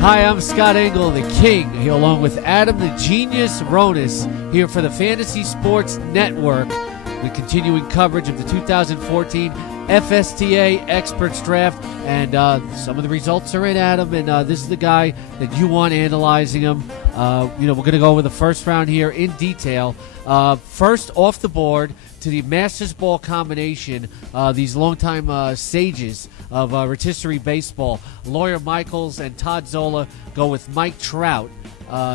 Hi, I'm Scott Engel, the King, here along with Adam, the Genius Ronis, here for the Fantasy Sports Network. We're continuing coverage of the 2014 FSTA Experts Draft, and some of the results are in, Adam, and this is the guy that you want analyzing them. We're going to go over the first round here in detail. First off the board to the Masters Ball combination, these longtime sages of rotisserie baseball, Lawyer Michaels and Todd Zola go with Mike Trout,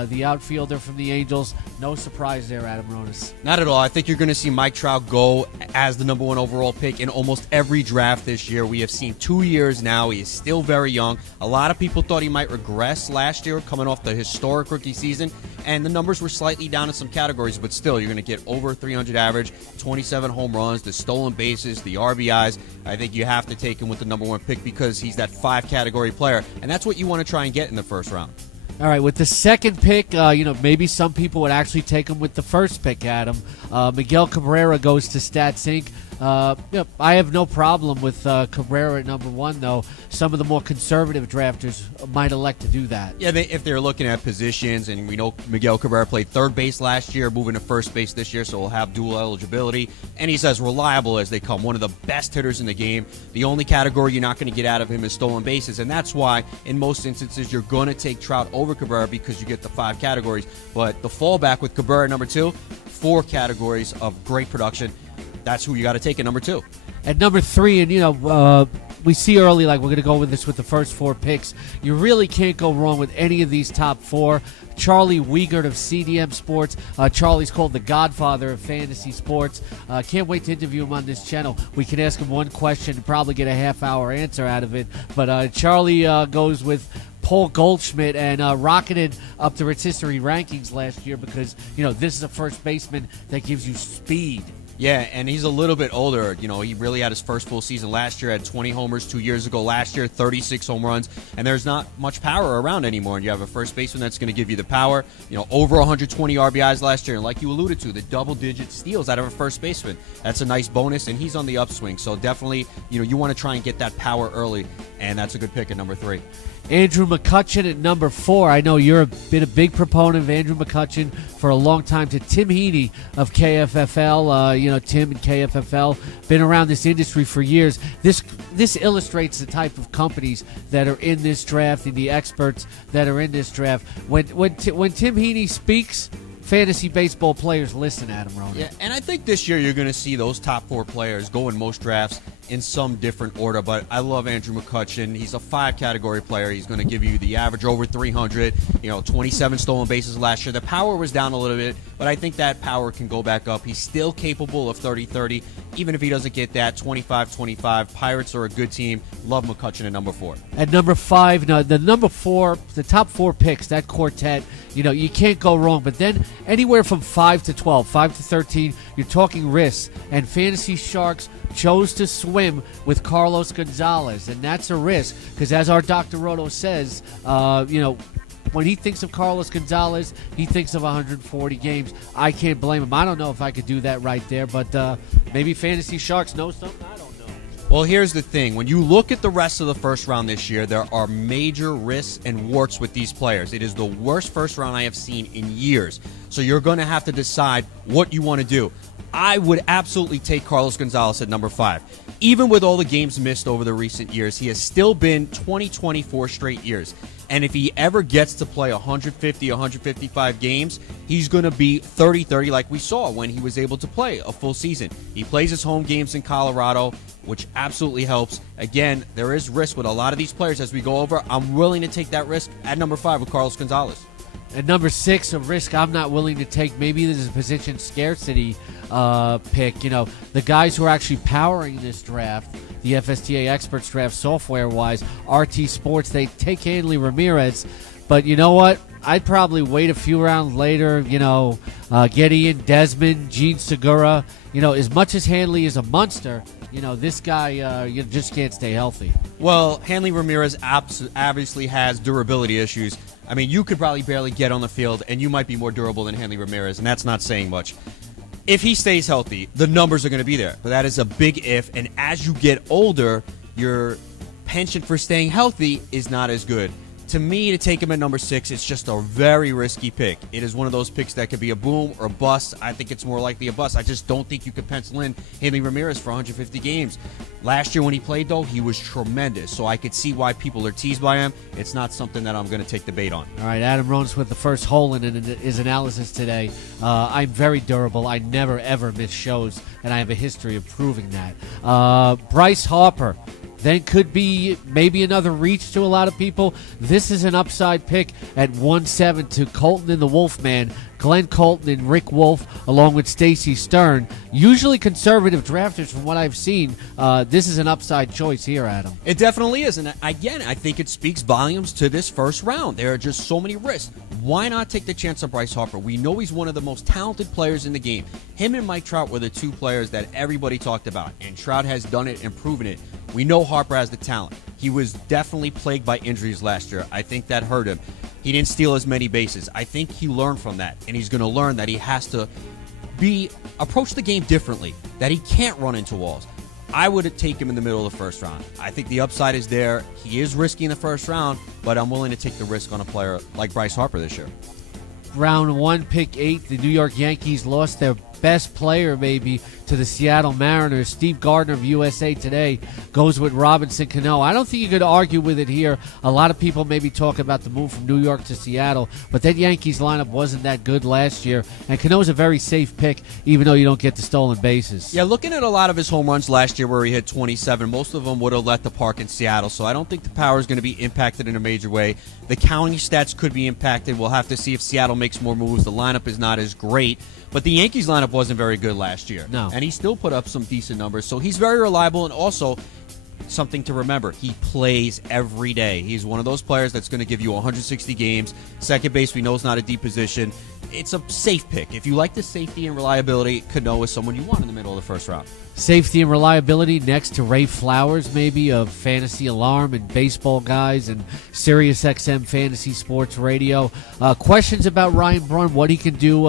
the outfielder from the Angels. No surprise there, Adam Ronis. Not at all. I think you're going to see Mike Trout go as the #1 overall pick in almost every draft this year. We have seen 2 years now. He is still very young. A lot of people thought he might regress last year coming off the historic rookie season, and the numbers were slightly down in some categories, but still, you're going to get over 300 average, 27 home runs, the stolen bases, the RBIs. I think you have to take him with the #1 pick because he's that 5-category player, and that's what you want to try and get in the first round. All right, with the second pick, maybe some people would actually take him with the first pick, Adam. Miguel Cabrera goes to Stats Inc. I have no problem with Cabrera at #1, though. Some of the more conservative drafters might elect to do that. Yeah, if they're looking at positions, and we know Miguel Cabrera played third base last year, moving to first base this year, so he'll have dual eligibility. And he's as reliable as they come, one of the best hitters in the game. The only category you're not going to get out of him is stolen bases, and that's why in most instances you're going to take Trout over Cabrera because you get the 5 categories. But the fallback with Cabrera at #2, 4 categories of great production. That's who you got to take at #2. At #3, and we see early, like we're going to go with this with the first 4 picks. You really can't go wrong with any of these top 4. Charlie Wiegert of CDM Sports. Charlie's called the Godfather of fantasy sports. Can't wait to interview him on this channel. We can ask him one question and probably get a half-hour answer out of it. But Charlie goes with Paul Goldschmidt and rocketed up the rotisserie rankings last year because, this is a first baseman that gives you speed. Yeah, and he's a little bit older. He really had his first full season last year, had 20 homers 2 years ago. Last year, 36 home runs, and there's not much power around anymore. And you have a first baseman that's going to give you the power. Over 120 RBIs last year, and like you alluded to, the double-digit steals out of a first baseman. That's a nice bonus, and he's on the upswing. So definitely, you want to try and get that power early, and that's a good pick at #3. Andrew McCutchen at #4. I know you've been a big proponent of Andrew McCutchen for a long time. To Tim Heaney of KFFL. Tim and KFFL been around this industry for years. This illustrates the type of companies that are in this draft and the experts that are in this draft. When Tim Heaney speaks, fantasy baseball players listen, Adam Ronan. Yeah, and I think this year you're going to see those top 4 players go in most drafts in some different order, but I love Andrew McCutchen. He's a 5-category player. He's going to give you the average over 300, 27 stolen bases last year. The power was down a little bit, but I think that power can go back up. He's still capable of 30-30, even if he doesn't get that 25-25. Pirates are a good team. Love McCutchen at #4. At #5, the top 4 picks, that quartet, you can't go wrong, but then anywhere from 5 to 12, 5 to 13, you're talking risks, and Fantasy Sharks chose to swim with Carlos Gonzalez, and that's a risk because, as our Dr. Roto says, when he thinks of Carlos Gonzalez, he thinks of 140 games. I can't blame him. I don't know if I could do that right there, but maybe Fantasy Sharks know something. I don't know. Well, here's the thing. When you look at the rest of the first round this year, there are major risks and warts with these players. It is the worst first round I have seen in years. So you're going to have to decide what you want to do. I would absolutely take Carlos Gonzalez at #5. Even with all the games missed over the recent years, he has still been 20-24 straight years. And if he ever gets to play 150, 155 games, he's going to be 30-30 like we saw when he was able to play a full season. He plays his home games in Colorado, which absolutely helps. Again, there is risk with a lot of these players as we go over. I'm willing to take that risk at #5 with Carlos Gonzalez. At #6, a risk I'm not willing to take. Maybe there's a position scarcity pick. The guys who are actually powering this draft, the FSTA Experts Draft software-wise, RT Sports, they take Hanley Ramirez. But you know what? I'd probably wait a few rounds later, get Ian Desmond, Gene Segura. As much as Hanley is a monster, this guy, you just can't stay healthy. Well, Hanley Ramirez obviously has durability issues. I mean, you could probably barely get on the field, and you might be more durable than Hanley Ramirez, and that's not saying much. If he stays healthy, the numbers are going to be there. But that is a big if, and as you get older, your penchant for staying healthy is not as good. To me, to take him at number 6, it's just a very risky pick. It is one of those picks that could be a boom or a bust. I think it's more likely a bust. I just don't think you could pencil in Hanley Ramirez for 150 games. Last year when he played, though, he was tremendous. So I could see why people are teased by him. It's not something that I'm going to take the bait on. All right, Adam Ronis with the first hole in his analysis today. I'm very durable. I never, ever miss shows, and I have a history of proving that. Bryce Harper. Then could be maybe another reach to a lot of people. This is an upside pick at 1-7 to Colton and the Wolfman, Glenn Colton and Rick Wolf, along with Stacey Stern. Usually conservative drafters, from what I've seen. This is an upside choice here, Adam. It definitely is. And again, I think it speaks volumes to this first round. There are just so many risks. Why not take the chance on Bryce Harper? We know he's one of the most talented players in the game. Him and Mike Trout were the two players that everybody talked about, and Trout has done it and proven it. We know Harper has the talent. He was definitely plagued by injuries last year. I think that hurt him. He didn't steal as many bases. I think he learned from that, and he's going to learn that he has to approach the game differently, that he can't run into walls. I would take him in the middle of the first round. I think the upside is there. He is risky in the first round, but I'm willing to take the risk on a player like Bryce Harper this year. Round 1, pick 8, the New York Yankees lost their best player maybe to the Seattle Mariners. Steve Gardner of USA Today goes with Robinson Cano. I don't think you could argue with it here. A lot of people maybe talk about the move from New York to Seattle, but that Yankees lineup wasn't that good last year, and Cano's a very safe pick, even though you don't get the stolen bases. Yeah, looking at a lot of his home runs last year where he hit 27, most of them would have left the park in Seattle, so I don't think the power is going to be impacted in a major way. The counting stats could be impacted. We'll have to see if Seattle makes more moves. The lineup is not as great, but the Yankees lineup wasn't very good last year. No. And he still put up some decent numbers, so he's very reliable. And also, something to remember, he plays every day. He's one of those players that's going to give you 160 games. Second base, we know, is not a deep position. It's a safe pick. If you like the safety and reliability, Cano is someone you want in the middle of the first round. Safety and reliability next to Ray Flowers, maybe, of Fantasy Alarm and Baseball Guys and Sirius XM Fantasy Sports Radio. Questions about Ryan Braun, what he can do,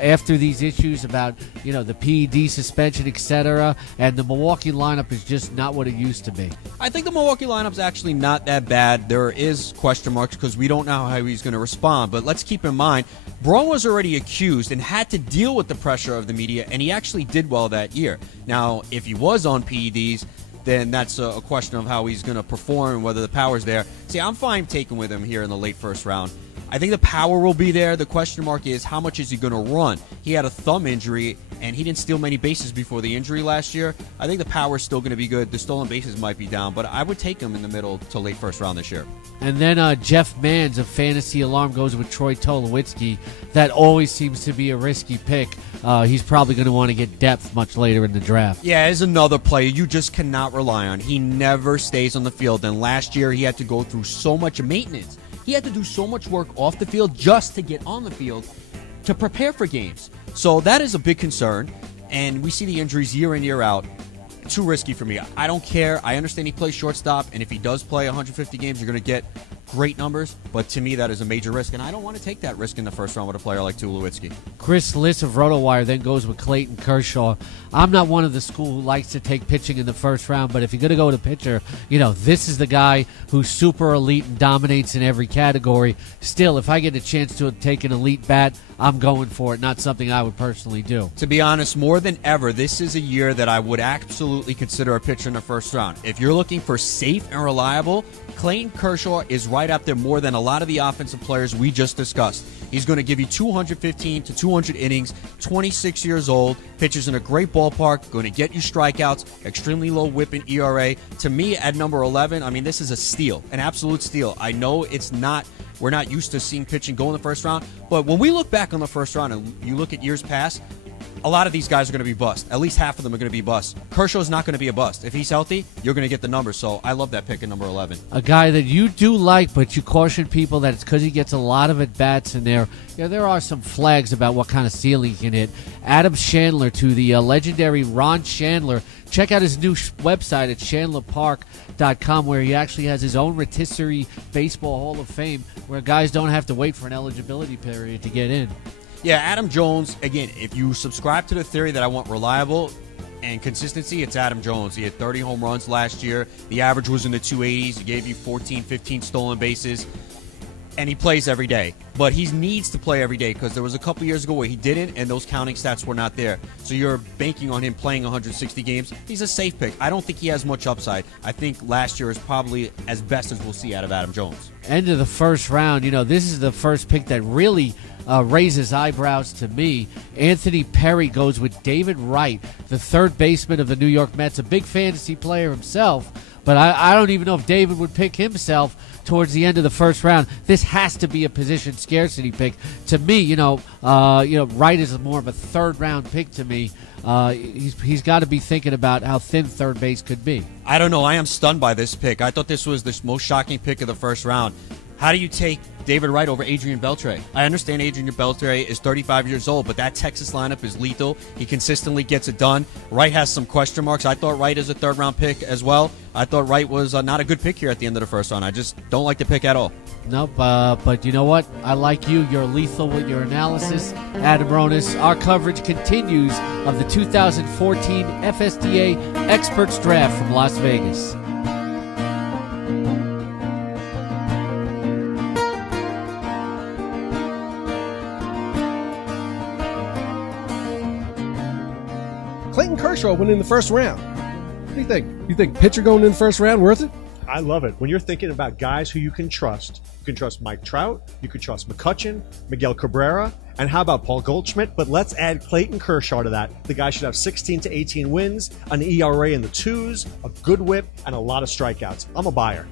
after these issues about, the PED suspension, etc., and the Milwaukee lineup is just not what it used to be. I think the Milwaukee lineup's actually not that bad. There is question marks because we don't know how he's going to respond, but let's keep in mind, Braun was already accused and had to deal with the pressure of the media, and he actually did well that year. Now, if he was on PEDs, then that's a question of how he's going to perform and whether the power's there. See, I'm fine taking with him here in the late first round. I think the power will be there. The question mark is, how much is he going to run? He had a thumb injury, and he didn't steal many bases before the injury last year. I think the power is still going to be good. The stolen bases might be down, but I would take him in the middle to late first round this year. And then Jeff Manns of Fantasy Alarm goes with Troy Tulowitzki. That always seems to be a risky pick. He's probably going to want to get depth much later in the draft. Yeah, as another player you just cannot rely on. He never stays on the field, and last year he had to go through so much maintenance. He had to do so much work off the field just to get on the field to prepare for games. So that is a big concern, and we see the injuries year in, year out. Too risky for me. I don't care. I understand he plays shortstop, and if he does play 150 games, you're going to get great numbers, but to me that is a major risk, and I don't want to take that risk in the first round with a player like Tulowitzki. Chris Liss of RotoWire then goes with Clayton Kershaw. I'm not one of the school who likes to take pitching in the first round, but if you're going to go with a pitcher, this is the guy who's super elite and dominates in every category. Still, if I get a chance to take an elite bat, I'm going for it. Not something I would personally do. To be honest, more than ever, this is a year that I would absolutely consider a pitcher in the first round. If you're looking for safe and reliable, Clayton Kershaw is right up there more than a lot of the offensive players we just discussed. He's going to give you 215 to 200 innings, 26 years old, pitches in a great ballpark, going to get you strikeouts, extremely low whip and ERA. To me, at number 11, this is a steal, an absolute steal. I know we're not used to seeing pitching go in the first round, but when we look back on the first round and you look at years past, a lot of these guys are going to be bust. At least half of them are going to be bust. Kershaw's not going to be a bust. If he's healthy, you're going to get the numbers. So I love that pick at number 11. A guy that you do like, but you caution people that it's because he gets a lot of at-bats in there. There are some flags about what kind of ceiling he can hit. Adam Chandler to the legendary Ron Chandler. Check out his new website at chandlerpark.com, where he actually has his own rotisserie baseball Hall of Fame, where guys don't have to wait for an eligibility period to get in. Yeah, Adam Jones, again, if you subscribe to the theory that I want reliable, and consistency, it's Adam Jones. He had 30 home runs last year. The average was in the 280s. He gave you 14, 15 stolen bases. And he plays every day. But he needs to play every day because there was a couple years ago where he didn't, and those counting stats were not there. So you're banking on him playing 160 games. He's a safe pick. I don't think he has much upside. I think last year is probably as best as we'll see out of Adam Jones. End of the first round. This is the first pick that really raises eyebrows to me. Anthony Perry goes with David Wright, the third baseman of the New York Mets, a big fantasy player himself. But I don't even know if David would pick himself towards the end of the first round. This has to be a position scarcity pick. To me, Wright is more of a third-round pick to me. He's got to be thinking about how thin third base could be. I don't know. I am stunned by this pick. I thought this was the most shocking pick of the first round. How do you take David Wright over Adrian Beltre? I understand Adrian Beltre is 35 years old, but that Texas lineup is lethal. He consistently gets it done. Wright has some question marks. I thought Wright is a third-round pick as well. I thought Wright was not a good pick here at the end of the first round. I just don't like the pick at all. Nope, but you know what? I like you. You're lethal with your analysis. Adam Ronis, our coverage continues of the 2014 FSTA Experts Draft from Las Vegas. Clayton Kershaw went in the first round. What do you think? You think pitcher going in the first round worth it? I love it. When you're thinking about guys who you can trust Mike Trout, you can trust McCutchen, Miguel Cabrera, and how about Paul Goldschmidt? But let's add Clayton Kershaw to that. The guy should have 16 to 18 wins, an ERA in the 2s, a good whip, and a lot of strikeouts. I'm a buyer.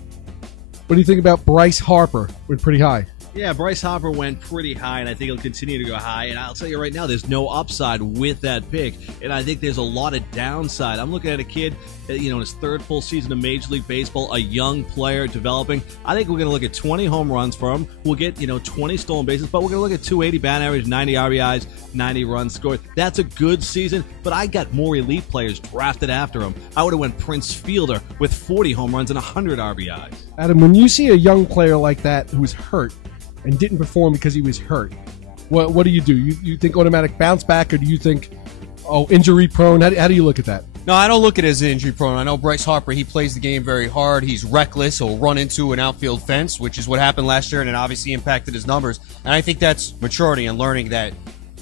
What do you think about Bryce Harper? Went pretty high. Yeah, Bryce Harper went pretty high, and I think he'll continue to go high. And I'll tell you right now, there's no upside with that pick, and I think there's a lot of downside. I'm looking at a kid, in his third full season of Major League Baseball, a young player developing. I think we're going to look at 20 home runs for him. We'll get, 20 stolen bases, but we're going to look at 280 batting average, 90 RBIs, 90 runs scored. That's a good season, but I got more elite players drafted after him. I would have went Prince Fielder with 40 home runs and 100 RBIs. Adam, when you see a young player like that who's hurt and didn't perform because he was hurt, what do? You think automatic bounce back, or do you think, injury prone? How do you look at that? No, I don't look at it as injury prone. I know Bryce Harper, he plays the game very hard. He's reckless. He'll run into an outfield fence, which is what happened last year, and it obviously impacted his numbers. And I think that's maturity and learning that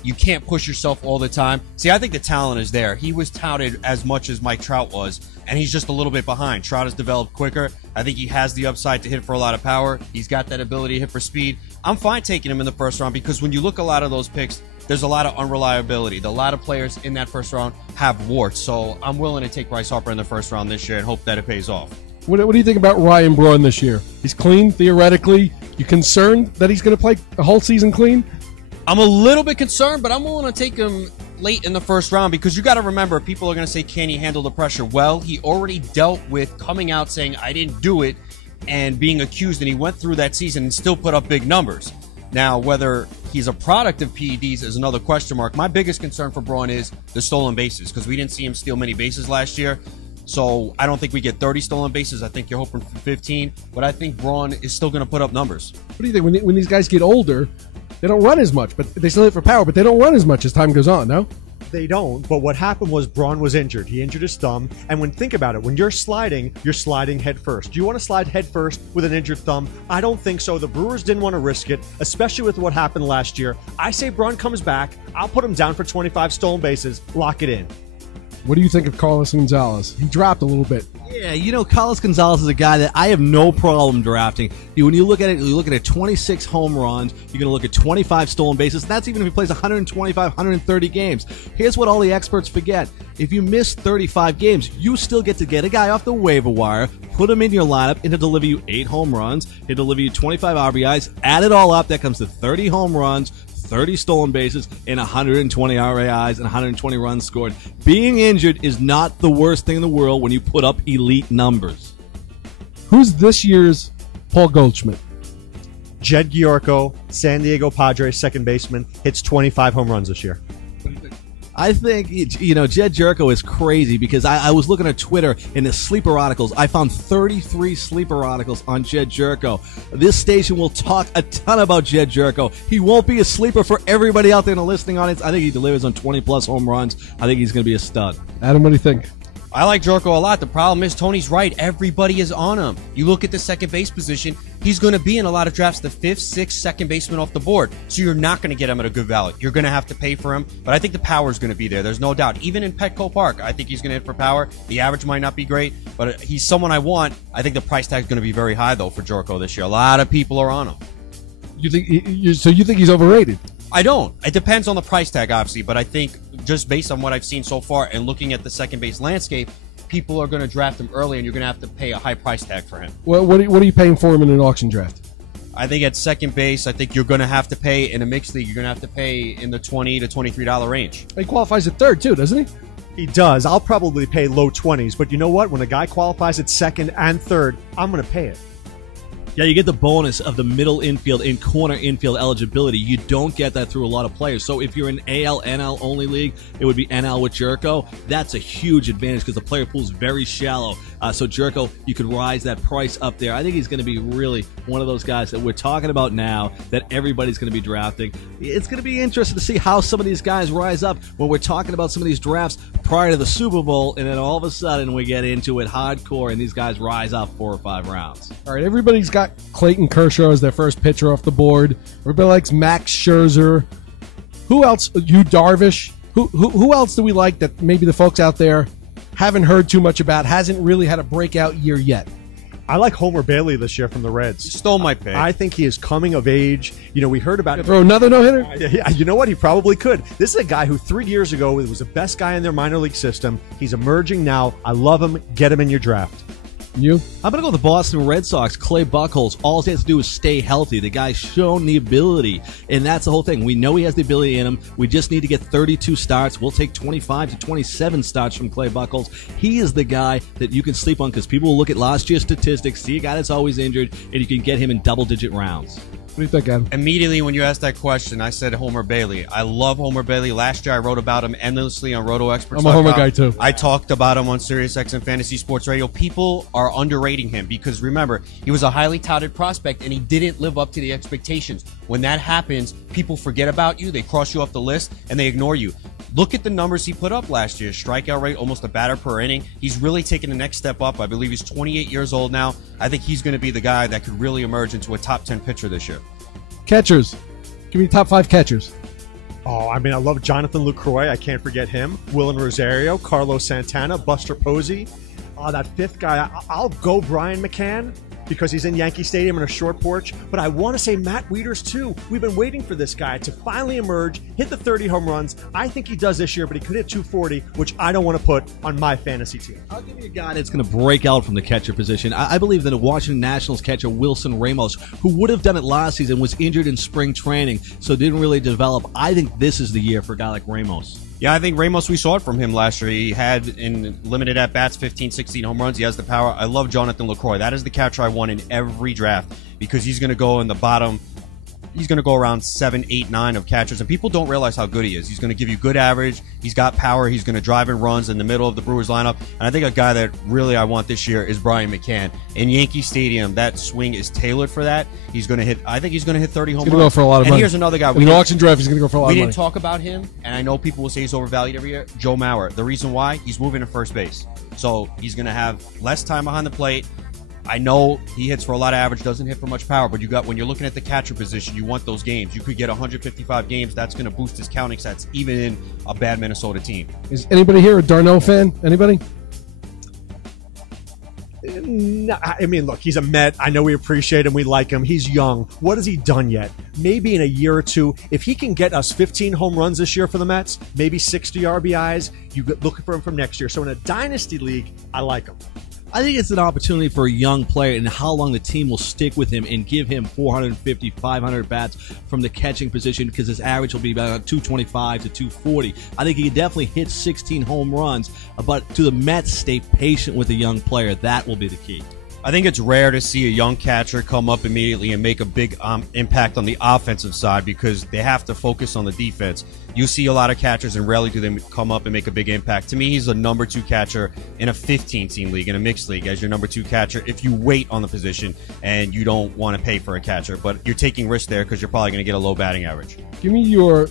you can't push yourself all the time. See, I think the talent is there. He was touted as much as Mike Trout was, and he's just a little bit behind. Trout has developed quicker. I think he has the upside to hit for a lot of power. He's got that ability to hit for speed. I'm fine taking him in the first round because when you look at a lot of those picks, there's a lot of unreliability. A lot of players in that first round have warts, so I'm willing to take Bryce Harper in the first round this year and hope that it pays off. What do you think about Ryan Braun this year? He's clean, theoretically. You concerned that he's going to play a whole season clean? I'm a little bit concerned, but I'm willing to take him late in the first round because you got to remember, people are going to say, can he handle the pressure? Well, he already dealt with coming out saying, I didn't do it, and being accused, and he went through that season and still put up big numbers. Now, whether he's a product of PEDs is another question mark. My biggest concern for Braun is the stolen bases because we didn't see him steal many bases last year. So I don't think we get 30 stolen bases. I think you're hoping for 15. But I think Braun is still going to put up numbers. What do you think? When these guys get older, they don't run as much, but they still hit for power, but they don't run as much as time goes on, no? They don't, but what happened was Braun was injured. He injured his thumb, and think about it, when you're sliding head first. Do you want to slide head first with an injured thumb? I don't think so. The Brewers didn't want to risk it, especially with what happened last year. I say Braun comes back. I'll put him down for 25 stolen bases. Lock it in. What do you think of Carlos Gonzalez? He dropped a little bit. Yeah, Carlos Gonzalez is a guy that I have no problem drafting. When you look at it, you look at 26 home runs, you're going to look at 25 stolen bases. That's even if he plays 125, 130 games. Here's what all the experts forget. If you miss 35 games, you still get to get a guy off the waiver wire, put him in your lineup, and he'll deliver you 8 home runs. He'll deliver you 25 RBIs. Add it all up, that comes to 30 home runs, 30 stolen bases, and 120 RAIs and 120 runs scored. Being injured is not the worst thing in the world when you put up elite numbers. Who's this year's Paul Goldschmidt? Jed Giorco, San Diego Padres second baseman, hits 25 home runs this year. What do you think? I think, Jed Jerko is crazy because I was looking at Twitter in the sleeper articles. I found 33 sleeper articles on Jed Jerko. This station will talk a ton about Jed Jerko. He won't be a sleeper for everybody out there in the listening audience. I think he delivers on 20-plus home runs. I think he's going to be a stud. Adam, what do you think? I like Jerko a lot. The problem is Tony's right. Everybody is on him. You look at the second base position, he's going to be in a lot of drafts the 5th, 6th, second baseman off the board. So you're not going to get him at a good value. You're going to have to pay for him. But I think the power is going to be there. There's no doubt. Even in Petco Park, I think he's going to hit for power. The average might not be great, but he's someone I want. I think the price tag is going to be very high, though, for Jerko this year. A lot of people are on him. You think he's overrated? I don't. It depends on the price tag, obviously, but I think just based on what I've seen so far and looking at the second base landscape, people are going to draft him early, and you're going to have to pay a high price tag for him. What are you paying for him in an auction draft? I think at second base, I think you're going to have to pay in a mixed league. You're going to have to pay in the $20 to $23 range. He qualifies at third too, doesn't he? He does. I'll probably pay low 20s, but you know what? When a guy qualifies at second and third, I'm going to pay it. Yeah, you get the bonus of the middle infield and corner infield eligibility. You don't get that through a lot of players. So if you're in AL, NL only league, it would be NL with Jerko. That's a huge advantage because the player pool is very shallow. So Jerko, you could rise that price up there. I think he's going to be really one of those guys that we're talking about now that everybody's going to be drafting. It's going to be interesting to see how some of these guys rise up when we're talking about some of these drafts prior to the Super Bowl, and then all of a sudden we get into it hardcore and these guys rise up 4 or 5 rounds. All right, everybody's got Clayton Kershaw as their first pitcher off the board. Everybody likes Max Scherzer. Who else? Yu Darvish. Who else do we like that maybe the folks out there haven't heard too much about, hasn't really had a breakout year yet? I like Homer Bailey this year from the Reds. Stole my pick. I think he is coming of age. We heard about Throw another no-hitter? Yeah, you know what? He probably could. This is a guy who 3 years ago was the best guy in their minor league system. He's emerging now. I love him. Get him in your draft. You? I'm going to go with the Boston Red Sox. Clay Buchholz. All he has to do is stay healthy. The guy's shown the ability, and that's the whole thing. We know he has the ability in him. We just need to get 32 starts. We'll take 25 to 27 starts from Clay Buchholz. He is the guy that you can sleep on because people will look at last year's statistics, see a guy that's always injured, and you can get him in double-digit rounds. What do you think, Adam? Immediately when you asked that question, I said Homer Bailey. I love Homer Bailey. Last year I wrote about him endlessly on Roto Experts. I'm a Homer guy too. I talked about him on SiriusXM Fantasy Sports Radio. People are underrating him because remember, he was a highly touted prospect and he didn't live up to the expectations. When that happens, people forget about you, they cross you off the list, and they ignore you. Look at the numbers he put up last year. Strikeout rate, almost a batter per inning. He's really taken the next step up. I believe he's 28 years old now. I think he's going to be the guy that could really emerge into a top 10 pitcher this year. Catchers. Give me top 5 catchers. Oh, I love Jonathan Lucroy. I can't forget him. Willen Rosario, Carlos Santana, Buster Posey. That 5th guy, I'll go Brian McCann because he's in Yankee Stadium in a short porch. But I want to say Matt Wieters, too. We've been waiting for this guy to finally emerge, hit the 30 home runs. I think he does this year, but he could hit 240, which I don't want to put on my fantasy team. I'll give you a guy that's going to break out from the catcher position. I believe that a Washington Nationals catcher, Wilson Ramos, who would have done it last season, was injured in spring training, so didn't really develop. I think this is the year for a guy like Ramos. Yeah, I think Ramos, we saw it from him last year. He had, in limited at-bats, 15, 16 home runs. He has the power. I love Jonathan Lucroy. That is the catcher I want in every draft because he's going to go in the bottom. He's going to go around 7, 8, 9 of catchers, and people don't realize how good he is. He's going to give you good average. He's got power. He's going to drive in runs in the middle of the Brewers lineup. And I think a guy that really I want this year is Brian McCann. In Yankee Stadium, that swing is tailored for that. He's going to hit. I think he's going to hit 30 home runs. He's going to go for a lot of money. And here's another guy. In an auction draft, he's going to go for a lot of money. We didn't talk about him, and I know people will say he's overvalued every year. Joe Mauer. The reason why, he's moving to first base. So he's going to have less time behind the plate. I know he hits for a lot of average, doesn't hit for much power, but when you're looking at the catcher position, you want those games. You could get 155 games. That's going to boost his counting stats, even in a bad Minnesota team. Is anybody here a Darno fan? Anybody? No, look, he's a Met. I know we appreciate him. We like him. He's young. What has he done yet? Maybe in a year or two, if he can get us 15 home runs this year for the Mets, maybe 60 RBIs, you look for him from next year. So in a dynasty league, I like him. I think it's an opportunity for a young player and how long the team will stick with him and give him 450, 500 bats from the catching position because his average will be about 225 to 240. I think he can definitely hit 16 home runs, but to the Mets, stay patient with a young player. That will be the key. I think it's rare to see a young catcher come up immediately and make a big impact on the offensive side because they have to focus on the defense. You see a lot of catchers, and rarely do they come up and make a big impact. To me, he's a number 2 catcher in a 15-team league, in a mixed league, as your number 2 catcher if you wait on the position and you don't want to pay for a catcher. But you're taking risks there because you're probably going to get a low batting average. Give me your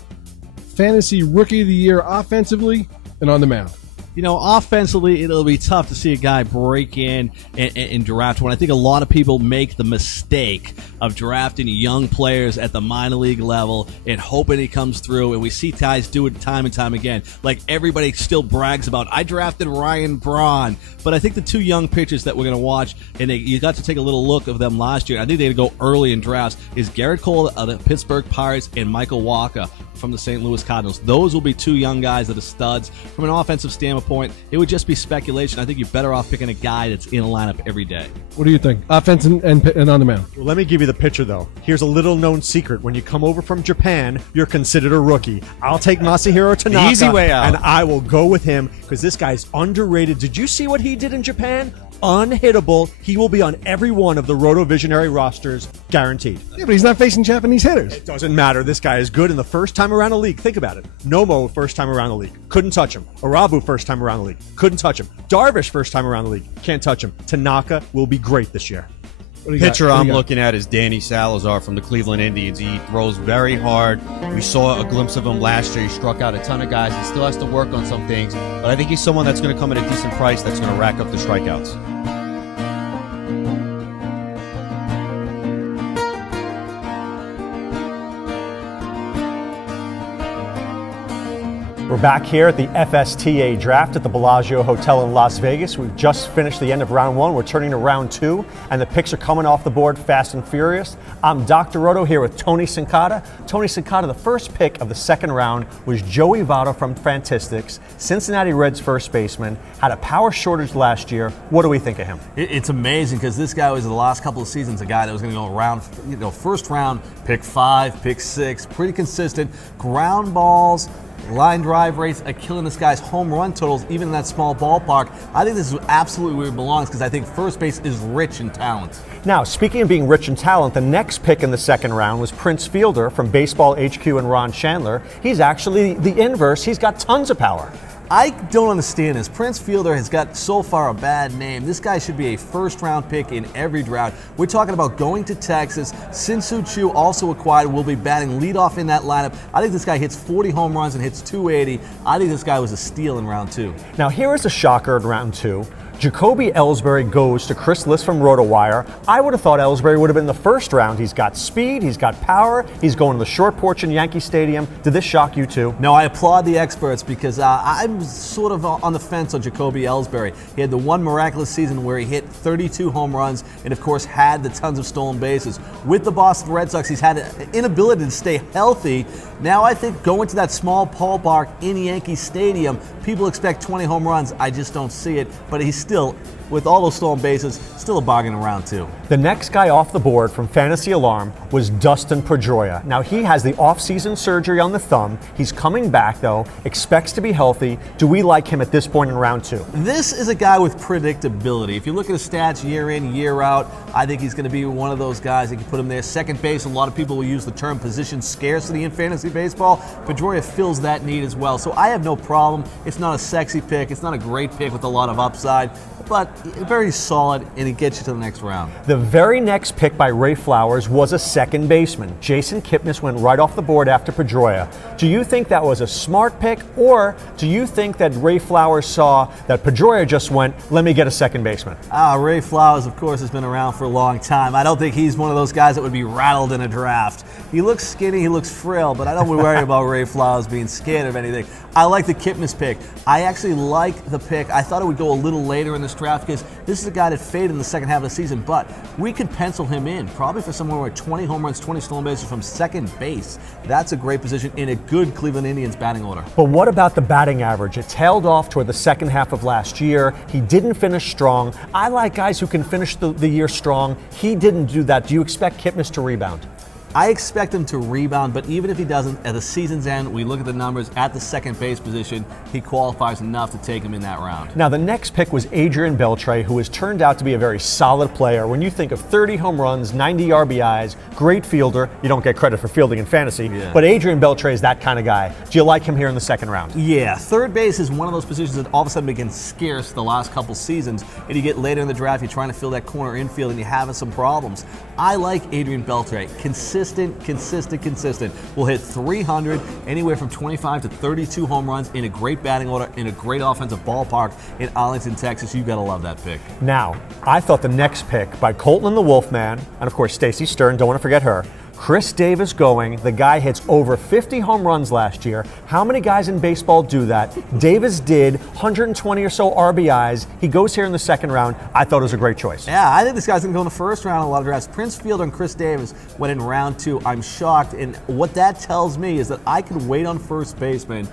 fantasy rookie of the year offensively and on the mound. You know, offensively, it'll be tough to see a guy break in and draft one. I think a lot of people make the mistake of drafting young players at the minor league level and hoping he comes through, and we see guys do it time and time again. Like everybody still brags about, I drafted Ryan Braun, but I think the 2 young pitchers that we're going to watch, and you got to take a little look of them last year, I think they'd go early in drafts, is Garrett Cole of the Pittsburgh Pirates and Michael Walker from the St. Louis Cardinals. Those will be 2 young guys that are studs. From an offensive standpoint, it would just be speculation. I think you're better off picking a guy that's in a lineup every day. What do you think? Offense and on the mound. Well, let me give you the picture, though. Here's a little-known secret. When you come over from Japan, you're considered a rookie. I'll take Masahiro Tanaka. The easy way out. And I will go with him because this guy's underrated. Did you see what he did in Japan? Unhittable. He will be on every one of the Roto Visionary rosters, guaranteed. Yeah, but he's not facing Japanese hitters. It doesn't matter. This guy is good in the first time around the league. Think about it. Nomo, first time around the league. Couldn't touch him. Arabu, first time around the league. Couldn't touch him. Darvish, first time around the league. Can't touch him. Tanaka will be great this year. Pitcher I'm looking at is Danny Salazar from the Cleveland Indians. He throws very hard. We saw a glimpse of him last year. He struck out a ton of guys. He still has to work on some things, but I think he's someone that's going to come at a decent price that's going to rack up the strikeouts. We're back here at the FSTA Draft at the Bellagio Hotel in Las Vegas. We've just finished the end of round 1. We're turning to round 2, and the picks are coming off the board fast and furious. I'm Dr. Roto here with Tony Sincata. Tony Sincata, the first pick of the second round was Joey Votto from Fantistics, Cincinnati Reds first baseman, had a power shortage last year. What do we think of him? It's amazing because this guy was the last couple of seasons a guy that was going to go around, first round, pick 5, pick 6, pretty consistent, ground balls, line drive rates are killing this guy's home run totals, even in that small ballpark. I think this is absolutely where he belongs because I think first base is rich in talent. Now, speaking of being rich in talent, the next pick in the second round was Prince Fielder from Baseball HQ and Ron Chandler. He's actually the inverse. He's got tons of power. I don't understand this. Prince Fielder has got so far a bad name. This guy should be a first-round pick in every draft. We're talking about going to Texas. Sin-Soo Choo, also acquired, will be batting leadoff in that lineup. I think this guy hits 40 home runs and hits 280. I think this guy was a steal in round 2. Now, here is a shocker in round 2. Jacoby Ellsbury goes to Chris Liss from RotoWire. I would have thought Ellsbury would have been the first round. He's got speed, he's got power, he's going to the short porch in Yankee Stadium. Did this shock you too? No, I applaud the experts because I'm sort of on the fence on Jacoby Ellsbury. He had the one miraculous season where he hit 32 home runs and, of course, had the tons of stolen bases. With the Boston Red Sox, he's had an inability to stay healthy. Now I think going to that small ballpark in Yankee Stadium, people expect 20 home runs. I just don't see it, but he's still, with all those stolen bases, still a bargain in round 2. The next guy off the board from Fantasy Alarm was Dustin Pedroia. Now, he has the off-season surgery on the thumb. He's coming back, though, expects to be healthy. Do we like him at this point in round 2? This is a guy with predictability. If you look at his stats year in, year out, I think he's going to be one of those guys that can put him there. Second base, a lot of people will use the term position scarcity in fantasy baseball. Pedroia fills that need as well. So I have no problem. It's not a sexy pick. It's not a great pick with a lot of upside, but very solid, and it gets you to the next round. The very next pick by Ray Flowers was a second baseman. Jason Kipnis went right off the board after Pedroia. Do you think that was a smart pick, or do you think that Ray Flowers saw that Pedroia just went, let me get a second baseman? Ray Flowers, of course, has been around for a long time. I don't think he's one of those guys that would be rattled in a draft. He looks skinny, he looks frail, but I don't worry about Ray Flowers being scared of anything. I like the Kipnis pick. I actually like the pick. I thought it would go a little later in this draft because this is a guy that faded in the second half of the season, but we could pencil him in probably for somewhere where 20 home runs, 20 stolen bases from second base. That's a great position in a good Cleveland Indians batting order. But what about the batting average? It tailed off toward the second half of last year. He didn't finish strong. I like guys who can finish the year strong. He didn't do that. Do you expect Kipnis to rebound? I expect him to rebound, but even if he doesn't, at the season's end, we look at the numbers at the second base position, he qualifies enough to take him in that round. Now, the next pick was Adrian Beltre, who has turned out to be a very solid player. When you think of 30 home runs, 90 RBIs, great fielder, you don't get credit for fielding in fantasy, but Adrian Beltre is that kind of guy. Do you like him here in the second round? Yeah, third base is one of those positions that all of a sudden becomes scarce the last couple seasons, and you get later in the draft, you're trying to fill that corner infield, and you're having some problems. I like Adrian Beltre. Consistent. Will hit 300, anywhere from 25 to 32 home runs in a great batting order, in a great offensive ballpark in Arlington, Texas. You got to love that pick. Now, I thought the next pick by Colton the Wolfman, and of course Stacey Stern, don't want to forget her, Chris Davis going. The guy hits over 50 home runs last year. How many guys in baseball do that? Davis did 120 or so RBIs. He goes here in the second round. I thought it was a great choice. Yeah, I think this guy's going to go in the first round in a lot of drafts. Prince Fielder and Chris Davis went in round 2. I'm shocked, and what that tells me is that I can wait on first baseman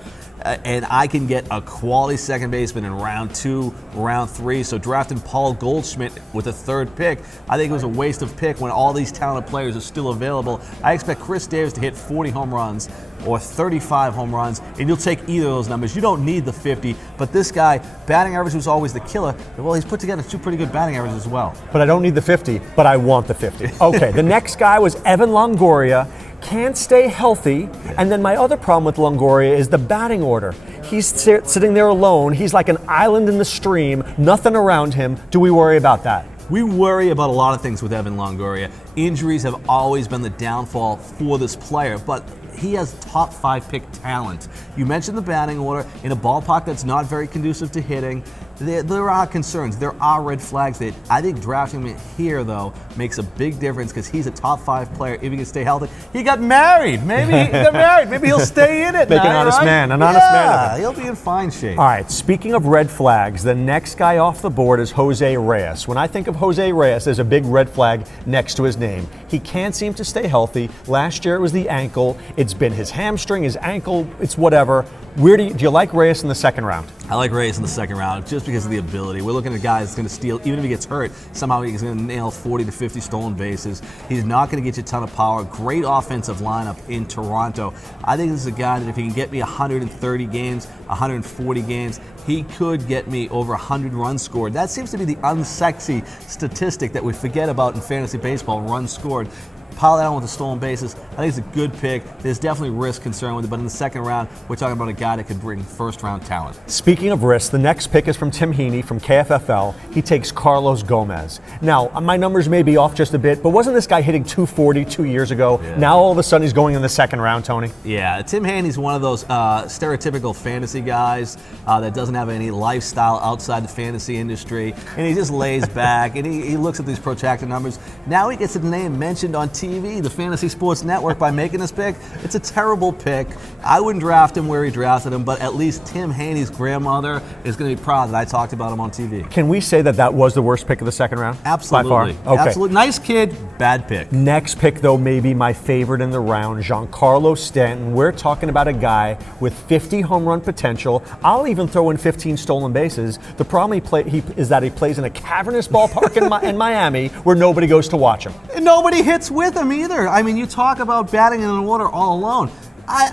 and I can get a quality second baseman in round 2, round 3. So drafting Paul Goldschmidt with a third pick, I think it was a waste of pick when all these talented players are still available. I expect Chris Davis to hit 40 home runs or 35 home runs, and you'll take either of those numbers. You don't need the 50, but this guy, batting average was always the killer. Well, he's put together 2 pretty good batting averages as well. But I don't need the 50, but I want the 50. Okay, the next guy was Evan Longoria. Can't stay healthy, and then my other problem with Longoria is the batting order. He's sitting there alone. He's like an island in the stream, nothing around him. Do we worry about that? We worry about a lot of things with Evan Longoria. Injuries have always been the downfall for this player, but he has top 5 pick talent. You mentioned the batting order in a ballpark that's not very conducive to hitting. There are concerns. There are red flags. That I think drafting him here, though, makes a big difference because he's a top 5 player if he can stay healthy. He got married. Maybe he got married. Maybe he'll stay in it. Make an honest man. An honest man of it. He'll be in fine shape. All right, speaking of red flags, the next guy off the board is Jose Reyes. When I think of Jose Reyes, there's a big red flag next to his name. He can't seem to stay healthy. Last year it was the ankle. It's been his hamstring, his ankle, it's whatever. Do you like Reyes in the second round? I like Reyes in the second round just because of the ability. We're looking at a guy that's going to steal, even if he gets hurt, somehow he's going to nail 40 to 50 stolen bases. He's not going to get you a ton of power. Great offensive lineup in Toronto. I think this is a guy that if he can get me 130 games, 140 games, he could get me over 100 runs scored. That seems to be the unsexy statistic that we forget about in fantasy baseball, runs scored. Pile that on with the stolen bases. I think it's a good pick. There's definitely risk concern with it, but in the second round, we're talking about a guy that could bring first-round talent. Speaking of risk, the next pick is from Tim Heaney from KFFL. He takes Carlos Gomez. Now, my numbers may be off just a bit, but wasn't this guy hitting 240 2 years ago? Yeah. Now all of a sudden he's going in the second round, Tony? Yeah, Tim Heaney's one of those stereotypical fantasy guys that doesn't have any lifestyle outside the fantasy industry, and he just lays back, and he looks at these protracted numbers. Now he gets his name mentioned on TV, the Fantasy Sports Network, by making this pick. It's a terrible pick. I wouldn't draft him where he drafted him, but at least Tim Haney's grandmother is going to be proud that I talked about him on TV. Can we say that that was the worst pick of the second round? Absolutely. By far? Okay. Absolutely. Nice kid, bad pick. Next pick, though, may be my favorite in the round, Giancarlo Stanton. We're talking about a guy with 50 home run potential. I'll even throw in 15 stolen bases. The problem is that he plays in a cavernous ballpark in Miami where nobody goes to watch him. And nobody hits with him either. I mean, you talk about batting in the water all alone.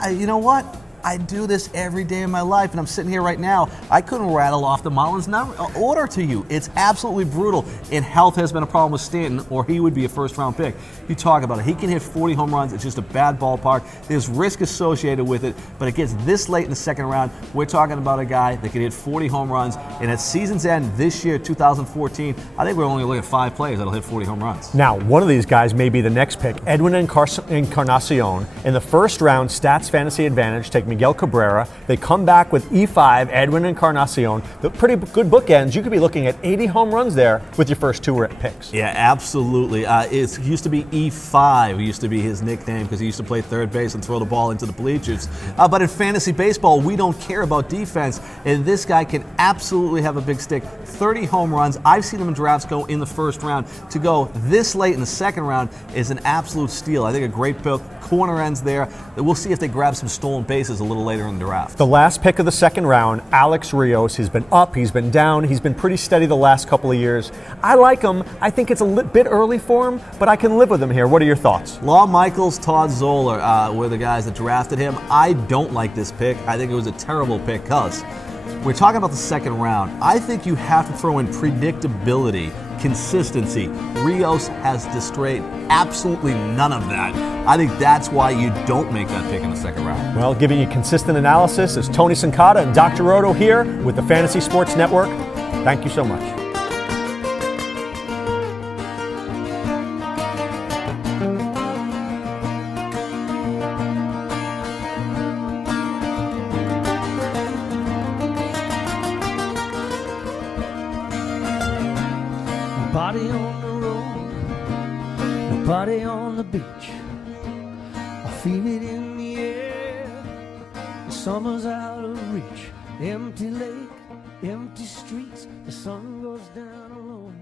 You know what? I do this every day of my life, and I'm sitting here right now. I couldn't rattle off the Mullins order to you. It's absolutely brutal, and health has been a problem with Stanton, or he would be a first-round pick. You talk about it. He can hit 40 home runs. It's just a bad ballpark. There's risk associated with it, but it gets this late in the second round. We're talking about a guy that can hit 40 home runs, and at season's end this year, 2014, I think we're only looking at 5 players that'll hit 40 home runs. Now, one of these guys may be the next pick, Edwin Encarnacion. In the first round, Stats Fantasy Advantage take Miguel Cabrera. They come back with E5, Edwin Encarnacion. The pretty good bookends. You could be looking at 80 home runs there with your first 2 picks. Yeah, absolutely. It used to be E5. It used to be his nickname because he used to play third base and throw the ball into the bleachers. But in fantasy baseball, we don't care about defense, and this guy can absolutely have a big stick. 30 home runs. I've seen him in drafts go in the first round. To go this late in the second round is an absolute steal. I think a great pick. Corner ends there. We'll see if they grab some stolen bases is a little later in the draft. The last pick of the second round, Alex Rios. He's been up, he's been down, he's been pretty steady the last couple of years. I like him. I think it's a bit early for him, but I can live with him here. What are your thoughts? Law Michaels, Todd Zoller were the guys that drafted him. I don't like this pick. I think it was a terrible pick because we're talking about the second round. I think you have to throw in predictability, consistency. Rios has displayed absolutely none of that. I think that's why you don't make that pick in the second round. Well, giving you consistent analysis is Tony Sincata and Dr. Roto here with the Fantasy Sports Network. Thank you so much. Nobody on the road, nobody on the beach. I feel it in the air, the summer's out of reach. Empty lake, empty streets, the sun goes down alone.